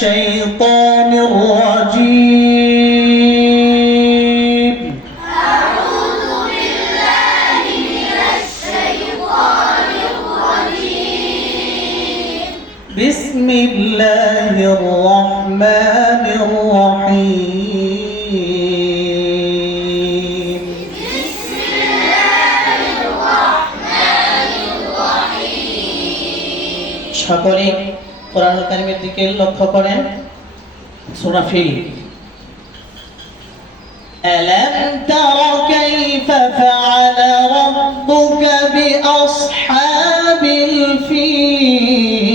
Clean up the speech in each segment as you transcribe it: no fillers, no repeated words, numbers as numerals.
الشيطان الرجيم أعوذ بالله من الشيطان الرجيم بسم الله الرحمن الرحيم بسم الله الرحمن الرحيم সকলে কোরআনুল কারীমের দিকে লক্ষ্য করেন। সূরা ফিল। ألم تر كيف فعل ربك بأصحاب الفيل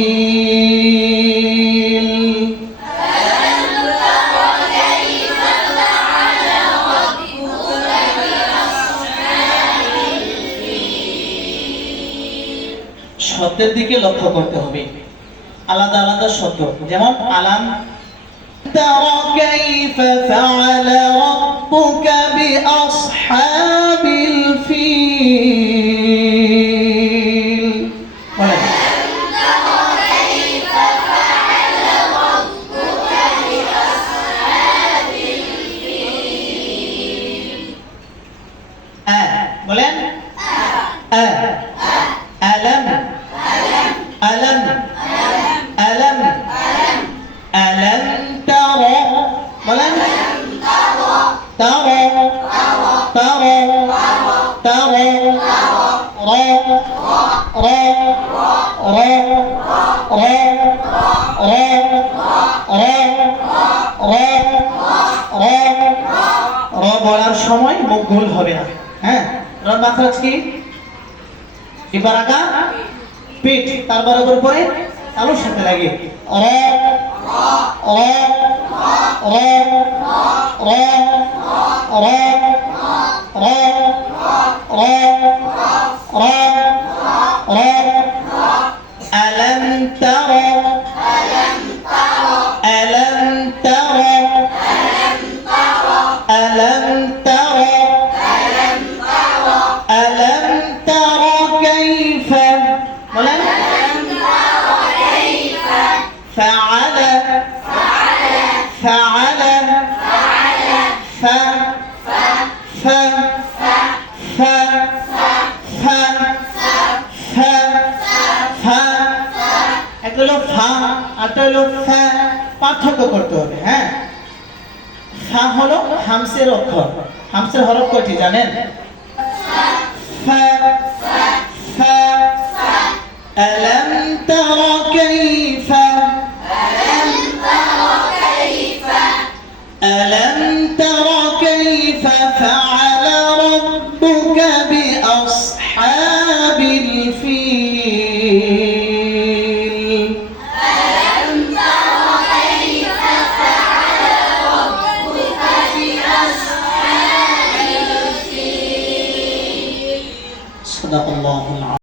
শব্দের দিকে লক্ষ্য করতে হবে। আলাদা আলাদা শব্দ, যেমন আলাম তারা কাইফা ফাআলা রাব্বুকা বিআসহাবিল ফিল। বলেন বলেন আলাম আলাম ألم ألم ترى بلن ترى ترى ترى را را را را را را را را বলার সময় মুখ গোল হবে না। হ্যাঁ, র মাখরাজ কি ইবারাকা পেট, তার বরাবর পরে তালুর সাথে লাগে র র র র র র র র র ألم ترى ألم ترى ألم ترى ألم ترى كيف فعل فعل ف ف ف ف ف ف এগুলো ফা আর হলো ফা, পার্থক্য করতে হবে। হ্যাঁ, ফা হলো হামসের অক্ষর। হামসের হরফ কয়টি জানেন? ফা ফা ألم تر كيف